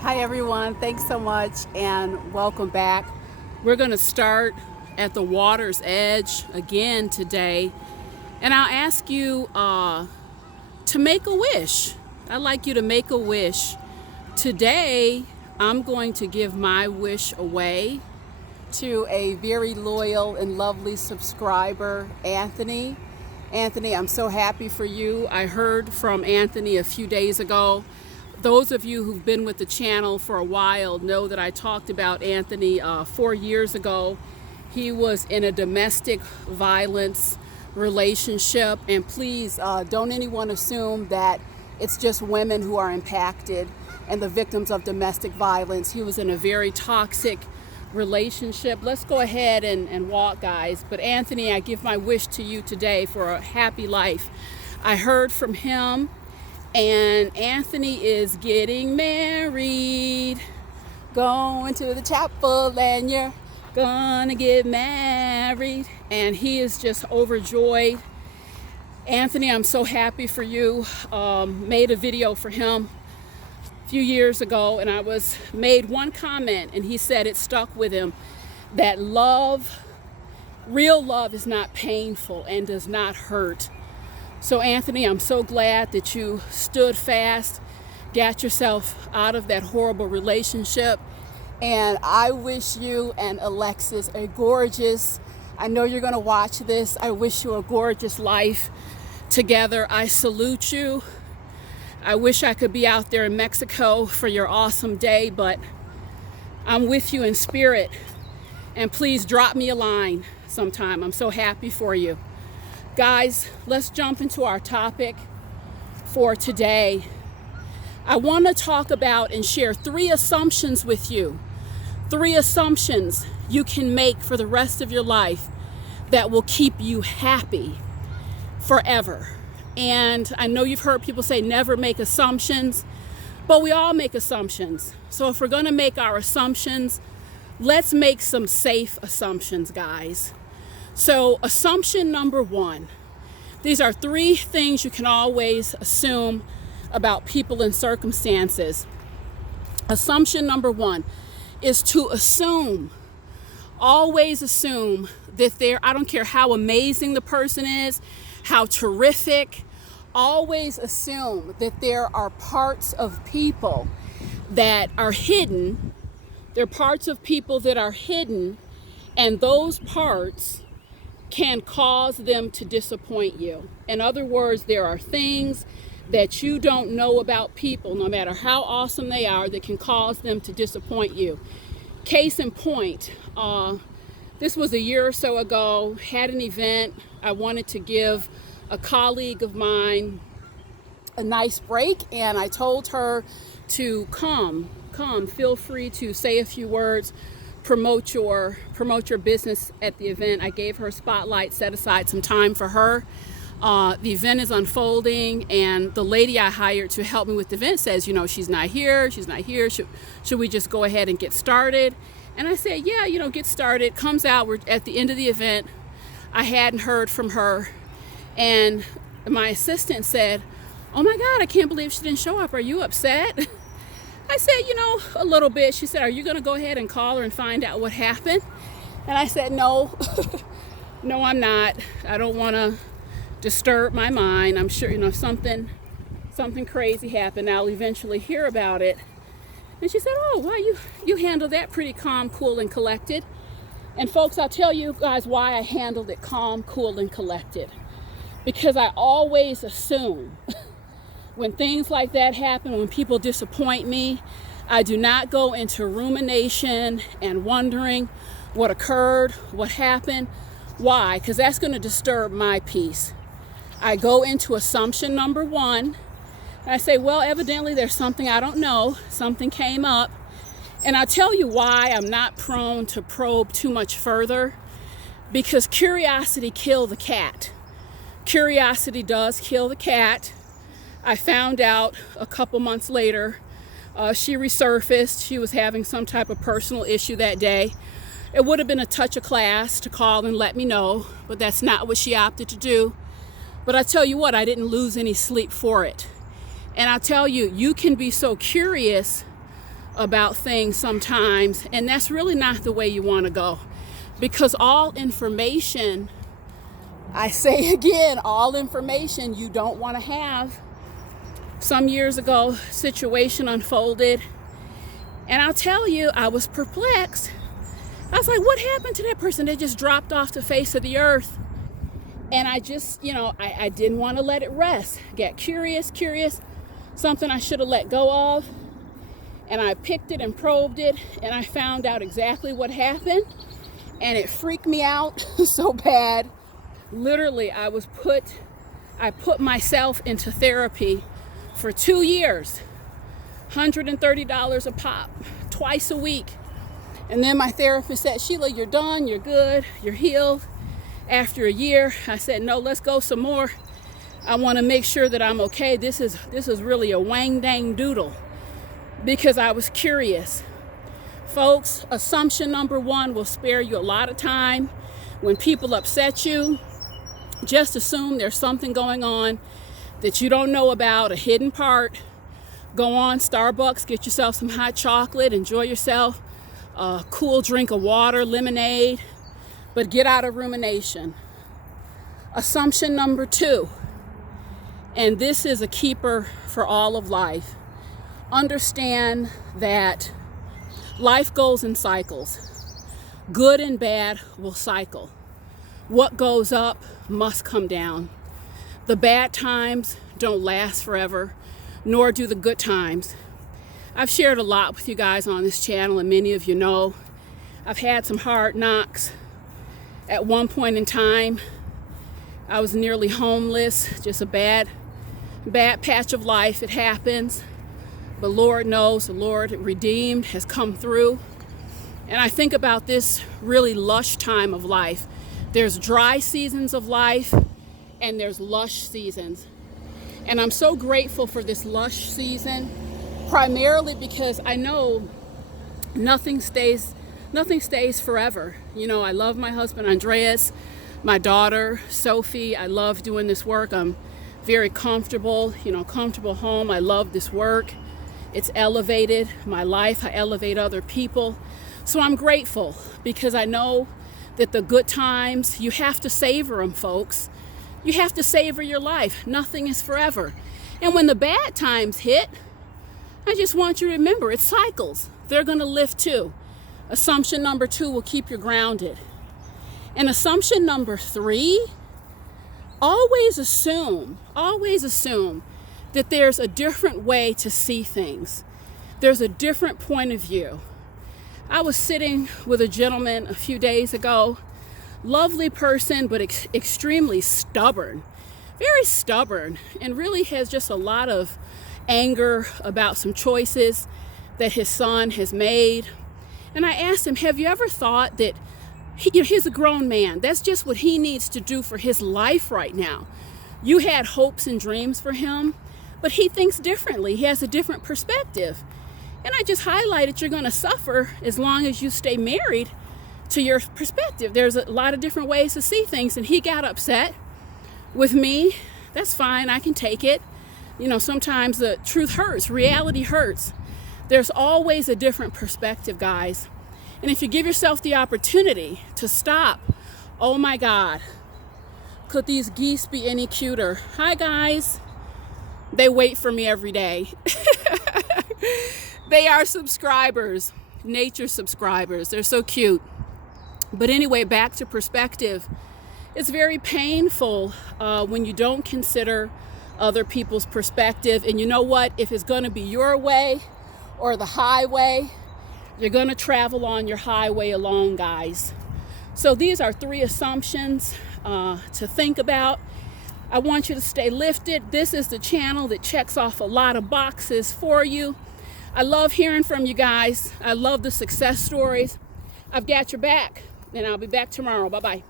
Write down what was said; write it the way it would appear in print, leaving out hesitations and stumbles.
Hi everyone, thanks so much and welcome back. We're going to start at the water's edge again today, and I'll ask you to make a wish. I'd like you to make a wish. Today I'm going to give my wish away to a very loyal and lovely subscriber, Anthony. Anthony, I'm so happy for you. I heard from Anthony a few days ago. Those of you who've been with the channel for a while know that I talked about Anthony 4 years ago. He was in a domestic violence relationship, and please don't anyone assume that it's just women who are impacted and the victims of domestic violence. He was in a very toxic relationship. Let's go ahead and walk, guys. But Anthony, I give my wish to you today for a happy life. I heard from him, and Anthony is getting married, going to the chapel, and you're gonna get married, and he is just overjoyed. Anthony, I'm so happy for you. Made a video for him few years ago, and I made one comment, and he said it stuck with him, that real love is not painful and does not hurt. So Anthony, I'm so glad that you stood fast, got yourself out of that horrible relationship, and I wish you and Alexis a gorgeous, I know you're going to watch this, I wish you a gorgeous life together. I salute you. I wish I could be out there in Mexico for your awesome day, but I'm with you in spirit. And please drop me a line sometime. I'm so happy for you. Guys, let's jump into our topic for today. I want to talk about and share 3 assumptions with you. 3 assumptions you can make for the rest of your life that will keep you happy forever. And I know you've heard people say never make assumptions, but we all make assumptions. So if we're going to make our assumptions, let's make some safe assumptions, guys. So assumption number 1, these are 3 things you can always assume about people and circumstances. Assumption number 1 is to assume, always assume that I don't care how amazing the person is, how terrific, always assume that there are parts of people that are hidden. There are parts of people that are hidden, and those parts can cause them to disappoint you. In other words, there are things that you don't know about people, no matter how awesome they are, that can cause them to disappoint you. Case in point, this was a year or so ago, had an event. I wanted to give a colleague of mine a nice break, and I told her to come, feel free to say a few words, promote your business at the event. I gave her a spotlight, set aside some time for her. The event is unfolding, and the lady I hired to help me with the event says, she's not here. Should we just go ahead and get started? And I said, yeah, get started. Comes out, we're at the end of the event. I hadn't heard from her, and my assistant said, oh my God, I can't believe she didn't show up. Are you upset? I said, a little bit. She said, are you going to go ahead and call her and find out what happened? And I said, no, no, I'm not. I don't want to disturb my mind. I'm sure, something crazy happened. I'll eventually hear about it. And she said, oh, wow, you handled that pretty calm, cool, and collected. And folks, I'll tell you guys why I handled it calm, cool, and collected. Because I always assume when things like that happen, when people disappoint me, I do not go into rumination and wondering what occurred, what happened. Why? Because that's going to disturb my peace. I go into assumption number 1, and I say, well, evidently there's something I don't know. Something came up. And I'll tell you why I'm not prone to probe too much further. Because curiosity killed the cat. Curiosity does kill the cat. I found out a couple months later, she resurfaced. She was having some type of personal issue that day. It would have been a touch of class to call and let me know, but that's not what she opted to do. But I tell you what, I didn't lose any sleep for it. And I'll tell you, you can be so curious about things sometimes, and that's really not the way you want to go, because all information, I say again, all information you don't want to have. Some years ago, situation unfolded, and I'll tell you, I was perplexed. I was like, what happened to that person? They just dropped off the face of the earth. And I just, I didn't want to let it rest. Got curious, something I should have let go of. And I picked it and probed it, and I found out exactly what happened. And it freaked me out so bad. Literally, I put myself into therapy for 2 years, $130 a pop, twice a week. And then my therapist said, Sheila, you're done, you're good, you're healed. After a year, I said, no, let's go some more. I want to make sure that I'm okay. This is really a wang dang doodle, because I was curious. Folks, assumption number one will spare you a lot of time. When people upset you, just assume there's something going on that you don't know about, a hidden part. Go on Starbucks, get yourself some hot chocolate, enjoy yourself, a cool drink of water, lemonade, but get out of rumination. Assumption number two, and this is a keeper for all of life. Understand that life goes in cycles. Good and bad will cycle. What goes up must come down. The bad times don't last forever, nor do the good times. I've shared a lot with you guys on this channel, and many of you know I've had some hard knocks. At one point in time, I was nearly homeless, just a bad patch of life. It happens, but Lord knows, the Lord redeemed, has come through. And I think about this really lush time of life. There's dry seasons of life, and there's lush seasons. And I'm so grateful for this lush season, primarily because I know nothing stays forever. I love my husband, Andreas, my daughter, Sophie. I love doing this work. I'm very comfortable, comfortable home. I love this work. It's elevated my life. I elevate other people. So I'm grateful, because I know that the good times, you have to savor them, folks. You have to savor your life. Nothing is forever. And when the bad times hit, I just want you to remember, it's cycles. They're going to lift too. Assumption number two will keep you grounded. And assumption number three, always assume that there's a different way to see things. There's a different point of view. I was sitting with a gentleman a few days ago, lovely person, but extremely stubborn, very stubborn, and really has just a lot of anger about some choices that his son has made. And I asked him, have you ever thought that he's a grown man? That's just what he needs to do for his life right now. You had hopes and dreams for him, but he thinks differently. He has a different perspective. And I just highlighted, you're going to suffer as long as you stay married to your perspective. There's a lot of different ways to see things. And he got upset with me. That's fine. I can take it. Sometimes the truth hurts. Reality hurts. There's always a different perspective, guys. And if you give yourself the opportunity to stop, oh my God, could these geese be any cuter? Hi, guys. They wait for me every day. They are subscribers, nature subscribers. They're so cute. But anyway, back to perspective. It's very painful when you don't consider other people's perspective. And you know what? If it's going to be your way or the highway, you're going to travel on your highway alone, guys. So these are three assumptions to think about. I want you to stay lifted. This is the channel that checks off a lot of boxes for you. I love hearing from you guys. I love the success stories. I've got your back, and I'll be back tomorrow. Bye-bye.